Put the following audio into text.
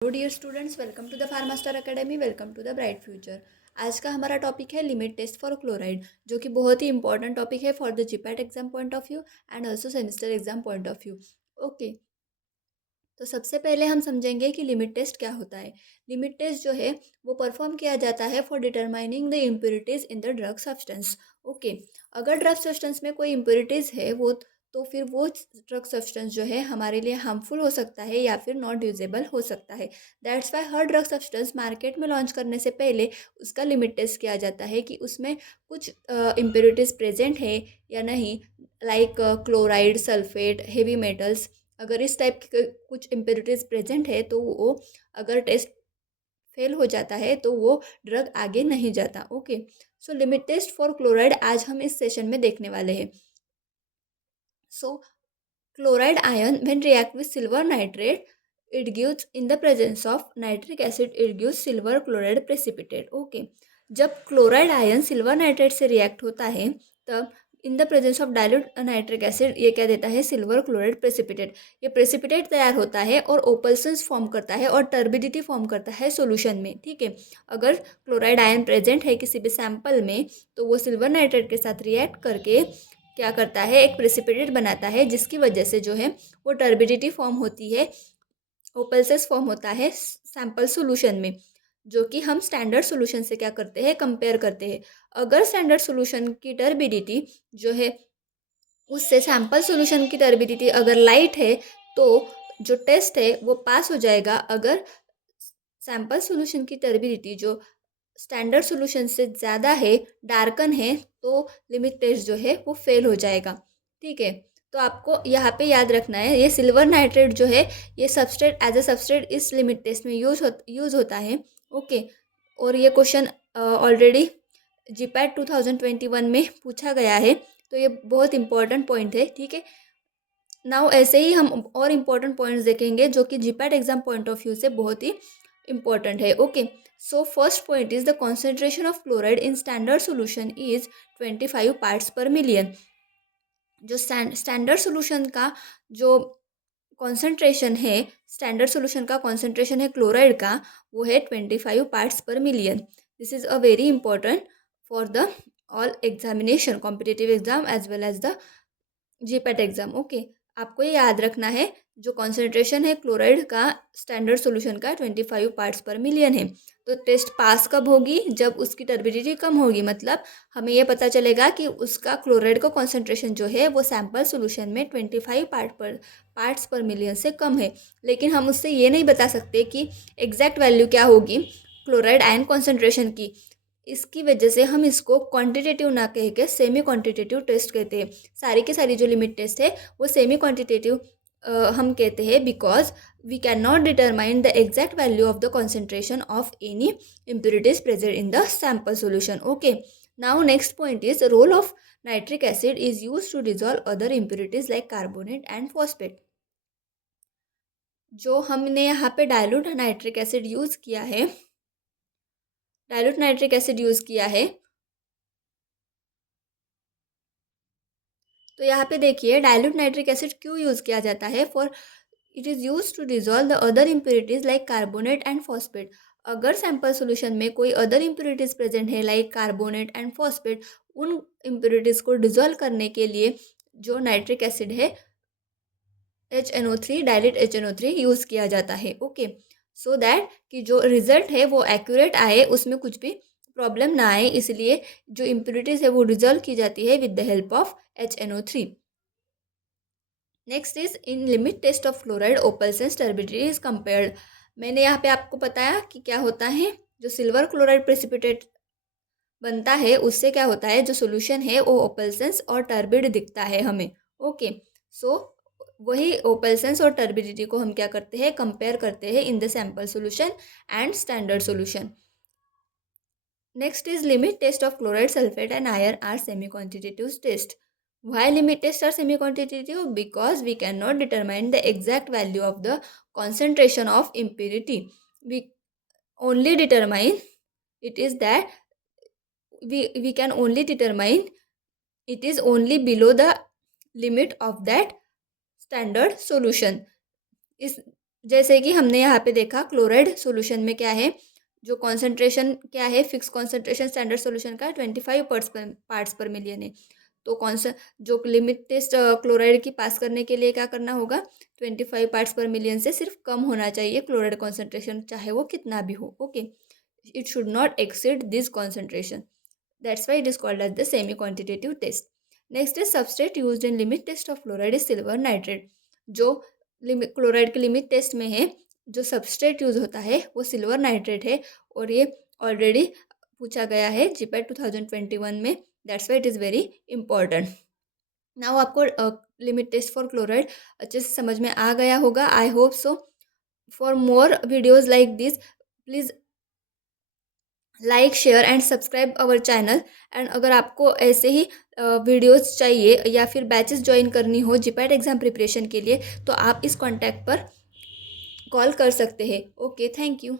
Hello dear students, welcome to the Pharmaster academy. Welcome to the bright future. आज का हमारा topic है limit test for chloride, जो कि बहुत ही इंपॉर्टेंट टॉपिक है for the GPAT exam point of view and also semester exam point of view. Okay, तो सबसे पहले हम समझेंगे कि लिमिट टेस्ट क्या होता है। लिमिट टेस्ट जो है वो परफॉर्म किया जाता है for determining the impurities in the drug substance. Okay, अगर ड्रग सब्सटेंस में कोई इम्प्योरिटीज है वो, तो फिर वो ड्रग सब्सटेंस जो है हमारे लिए हार्मफुल हो सकता है या फिर नॉट यूजेबल हो सकता है। That's why her drug substance market में लॉन्च करने से पहले उसका लिमिट टेस्ट किया जाता है कि उसमें कुछ इम्प्योरिटीज प्रेजेंट है या नहीं, like chloride, sulphate, heavy metals. अगर इस टाइप के कुछ इम्प्योरिटीज प्रेजेंट है तो वो, अगर टेस्ट फेल हो जाता है तो वो ड्रग आगे नहीं जाता। Okay, so limit test for chloride आज हम इस सेशन में देखने वाले हैं। So chloride ion when react with silver nitrate, it gives in the presence of nitric acid, it gives silver chloride precipitate. Okay, जब क्लोराइड आयन सिल्वर नाइट्रेट से react होता है तब in the presence of dilute nitric acid ये क्या देता है, silver chloride precipitate. ये प्रेसिपिटेट तैयार होता है और ओपल्सन्स फॉर्म करता है और टर्बिडिटी फॉर्म करता है सॉल्यूशन में। ठीक है, अगर क्लोराइड आयन प्रेजेंट है किसी भी सैंपल में तो वो सिल्वर नाइट्रेट के साथ रिएक्ट करके क्या करता है, एक प्रेसिपिटेट बनाता है, जिसकी वजह से जो है वो टर्बिडिटी फॉर्म होती है, ओपल्सेस फॉर्म होता है सैंपल सॉल्यूशन में, जो कि हम स्टैंडर्ड सॉल्यूशन से क्या करते हैं, कंपेयर करते हैं। अगर स्टैंडर्ड सॉल्यूशन की टर्बिडिटी जो है उससे सैंपल सॉल्यूशन की टर्बिडिटी अगर लाइट है तो जो टेस्ट है वो पास हो जाएगा। अगर सैंपल सॉल्यूशन की टर्बिडिटी जो स्टैंडर्ड सॉल्यूशन से ज़्यादा है, डार्कन है, तो लिमिट टेस्ट जो है वो फेल हो जाएगा। ठीक है, तो आपको यहाँ पे याद रखना है, ये सिल्वर नाइट्रेट जो है ये सबस्ट्रेट, एज अ सबस्ट्रेट इस लिमिट टेस्ट में यूज़ होता है। ओके, और ये क्वेश्चन ऑलरेडी जीपैट 2021 में पूछा गया है, तो ये बहुत इंपॉर्टेंट पॉइंट है। ठीक है, नाउ ऐसे ही हम और इम्पोर्टेंट पॉइंट्स देखेंगे जो कि GPAT exam point of view से बहुत ही इम्पोर्टेंट है। Okay, so first point is the concentration of chloride in standard solution is 25 parts per million. जो स्टैंडर्ड सोल्यूशन का जो कॉन्सेंट्रेशन है, स्टैंडर्ड सोल्यूशन का कॉन्सेंट्रेशन है क्लोराइड का, वो है 25 parts per million. This is a very important for the all examination, competitive exam as well as the GPAT exam. Okay, आपको ये याद रखना है, जो कॉन्सेंट्रेशन है क्लोराइड का स्टैंडर्ड सॉल्यूशन का 25 पार्ट्स पर मिलियन है। तो टेस्ट पास कब होगी, जब उसकी टर्बिडिटी कम होगी, मतलब हमें ये पता चलेगा कि उसका क्लोराइड का कॉन्सेंट्रेशन जो है वो सैंपल सॉल्यूशन में 25 पार्ट्स पर मिलियन से कम है। लेकिन हम उससे ये नहीं बता सकते कि एग्जैक्ट वैल्यू क्या होगी क्लोराइड आयन कॉन्सेंट्रेशन की। इसकी वजह से हम इसको क्वांटिटेटिव ना कह के सेमी क्वांटिटेटिव टेस्ट कहते हैं। सारी की सारी जो लिमिट टेस्ट है वो सेमी क्वांटिटेटिव हम कहते हैं, because we can not determine the exact value of the concentration of any impurities present in the sample solution. Okay, now next point is role of nitric acid is used to dissolve other impurities like carbonate and phosphate. जो हमने यहाँ पे dilute nitric acid use किया है, dilute nitric acid use किया है, तो यहाँ पे देखिए डाइल्यूट नाइट्रिक एसिड क्यों यूज़ किया जाता है, for it is use to dissolve the other impurities like carbonate and phosphate. अगर सैंपल सोल्यूशन में कोई अदर इम्प्योरिटीज प्रेजेंट है लाइक कार्बोनेट एंड फॉस्फेट, उन इम्प्योरिटीज को डिजॉल्व करने के लिए जो नाइट्रिक एसिड है HNO3, डायलेट HNO3 यूज़ किया जाता है। ओके, सो दैट कि जो रिजल्ट है वो एक्यूरेट आए, उसमें कुछ भी प्रॉब्लम ना आए, इसलिए जो इम्प्योरिटीज़ है वो डिजॉल्व की जाती है with the help of HNO3। Next is in limit test of fluoride opalescence turbidity is compared. मैंने यहाँ पे आपको बताया कि क्या होता है, जो सिल्वर क्लोराइड प्रेसिपिटेट बनता है उससे क्या होता है, जो सोल्यूशन है वो ओपल्सेंस और टर्बिड दिखता है हमें। ओके, सो वही ओपल्सेंस और टर्बिडिटी को हम क्या करते हैं, कंपेयर करते हैं in the sample solution and standard solution. Next is limit test of chloride, sulphate and iron are semi quantitative test. Why limit tests are semi-quantitative? Because we cannot determine the exact value of the concentration of impurity. We only determine it is that we can only determine it is only below the limit of that standard solution. Is जैसे कि हमने यहाँ पे देखा chloride solution में क्या है, जो कॉन्सेंट्रेशन क्या है, फिक्स कॉन्सेंट्रेशन स्टैंडर्ड सॉल्यूशन का 25 पार्ट्स पर मिलियन है। तो कौन सा जो लिमिट टेस्ट क्लोराइड की पास करने के लिए क्या करना होगा, 25 पार्ट्स पर मिलियन से सिर्फ कम होना चाहिए क्लोराइड कॉन्सेंट्रेशन, चाहे वो कितना भी हो। Okay, it should not exceed this concentration, that's why it is called as the semi quantitative test. Next is substrate used in limit test of fluoride is silver nitrate. जो chloride के limit test में है, जो substrate use होता है वो silver nitrate है, और ये ऑलरेडी पूछा गया है जीपैट 2021 में, that's why it is very important. Now आपको लिमिट टेस्ट फॉर क्लोराइड अच्छे से समझ में आ गया होगा, I hope so. For more videos like this, please like share and subscribe our channel. And अगर आपको ऐसे ही वीडियोस चाहिए या फिर बैचेस ज्वाइन करनी हो जीपैट एग्ज़ाम प्रिपरेशन के लिए, तो आप इस कॉन्टैक्ट पर कॉल कर सकते हैं। Okay, thank you.